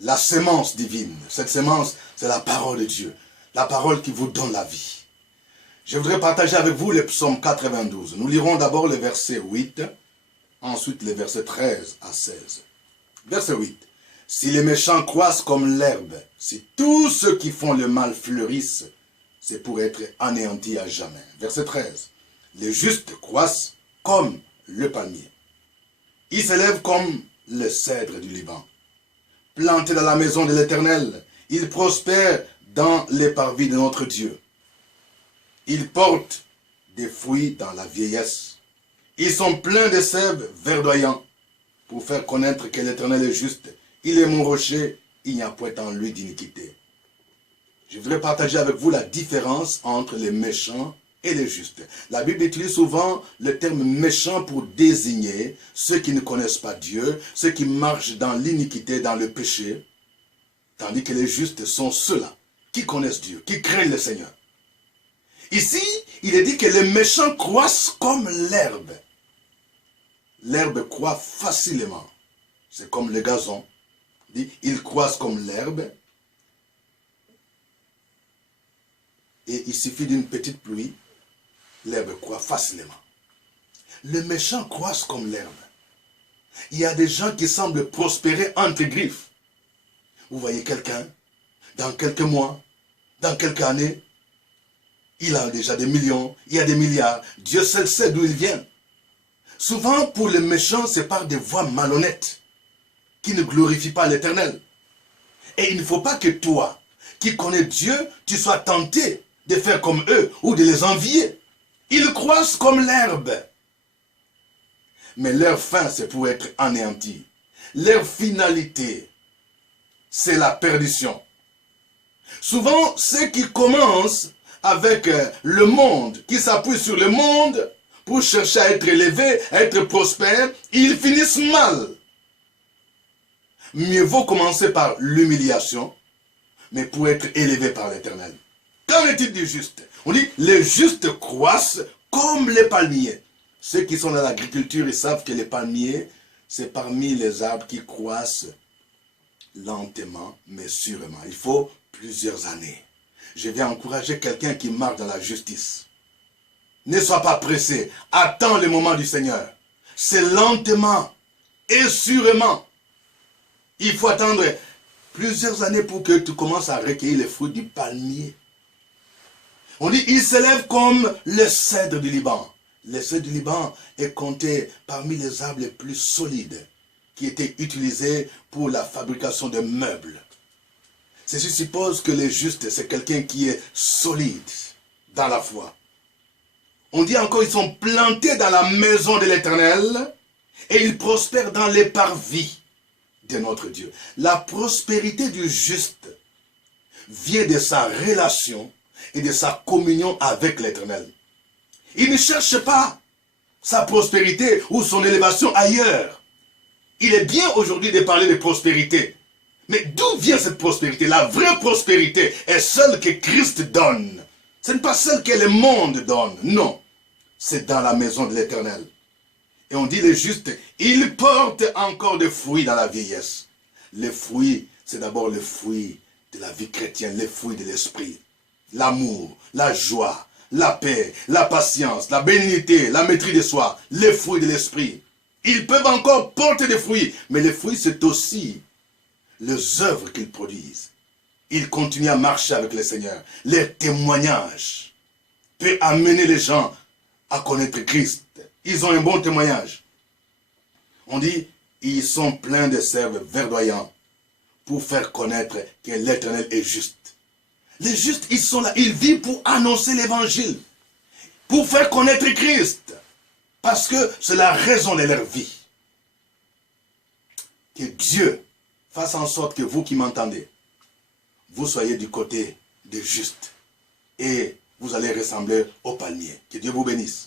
la sémence divine. Cette sémence, c'est la parole de Dieu. La parole qui vous donne la vie. Je voudrais partager avec vous le psaume 92. Nous lirons d'abord le verset 8, ensuite les versets 13 à 16. Verset 8. Si les méchants croissent comme l'herbe, si tous ceux qui font le mal fleurissent, c'est pour être anéantis à jamais. Verset 13. Les justes croissent comme le palmier. Ils s'élèvent comme le cèdre du Liban. Plantés dans la maison de l'Éternel, ils prospèrent dans les parvis de notre Dieu. Ils portent des fruits dans la vieillesse. Ils sont pleins de sève verdoyant pour faire connaître que l'Éternel est juste. Il est mon rocher, il n'y a point en lui d'iniquité. Je voudrais partager avec vous la différence entre les méchants et les justes. La Bible utilise souvent le terme méchant pour désigner ceux qui ne connaissent pas Dieu, ceux qui marchent dans l'iniquité, dans le péché, tandis que les justes sont ceux-là qui connaissent Dieu, qui craignent le Seigneur. Ici, il est dit que les méchants croissent comme l'herbe. L'herbe croît facilement. C'est comme le gazon. Ils croissent comme l'herbe. Et il suffit d'une petite pluie, l'herbe croît facilement. Les méchants croissent comme l'herbe. Il y a des gens qui semblent prospérer entre griffes. Vous voyez quelqu'un, dans quelques mois, dans quelques années, il a déjà des millions, il y a des milliards. Dieu seul sait d'où ils viennent. Souvent, pour les méchants, c'est par des voies malhonnêtes qui ne glorifient pas l'Éternel. Et il ne faut pas que toi, qui connais Dieu, tu sois tenté de faire comme eux ou de les envier. Ils croissent comme l'herbe. Mais leur fin, c'est pour être anéanti. Leur finalité, c'est la perdition. Souvent, ceux qui commencent avec le monde, qui s'appuient sur le monde pour chercher à être élevés, à être prospères, ils finissent mal. Mieux vaut commencer par l'humiliation, mais pour être élevé par l'Éternel. Qu'en est-il du juste? On dit, les justes croissent comme les palmiers. Ceux qui sont dans l'agriculture, ils savent que les palmiers, c'est parmi les arbres qui croissent lentement, mais sûrement. Il faut plusieurs années. Je viens encourager quelqu'un qui marche dans la justice. Ne sois pas pressé. Attends le moment du Seigneur. C'est lentement et sûrement. Il faut attendre plusieurs années pour que tu commences à recueillir les fruits du palmier. On dit, il s'élève comme le cèdre du Liban. Le cèdre du Liban est compté parmi les arbres les plus solides qui étaient utilisés pour la fabrication de meubles. Ceci suppose que le juste, c'est quelqu'un qui est solide dans la foi. On dit encore, ils sont plantés dans la maison de l'Éternel et ils prospèrent dans les parvis de notre Dieu. La prospérité du juste vient de sa relation et de sa communion avec l'Éternel. Il ne cherche pas sa prospérité ou son élévation ailleurs. Il est bien aujourd'hui de parler de prospérité. Mais d'où vient cette prospérité? La vraie prospérité est celle que Christ donne. Ce n'est pas celle que le monde donne. Non. C'est dans la maison de l'Éternel. Et on dit les justes, ils portent encore des fruits dans la vieillesse. Les fruits, c'est d'abord le fruit de la vie chrétienne, les fruits de l'esprit. L'amour, la joie, la paix, la patience, la bénignité, la maîtrise de soi, les fruits de l'esprit. Ils peuvent encore porter des fruits, mais les fruits, c'est aussi les œuvres qu'ils produisent. Ils continuent à marcher avec le Seigneur. Les témoignages peuvent amener les gens à connaître Christ. Ils ont un bon témoignage. On dit, ils sont pleins de sève verdoyant pour faire connaître que l'Éternel est juste. Les justes, ils sont là, ils vivent pour annoncer l'évangile, pour faire connaître Christ, parce que c'est la raison de leur vie. Que Dieu fasse en sorte que vous qui m'entendez, vous soyez du côté des justes et vous allez ressembler au palmier. Que Dieu vous bénisse.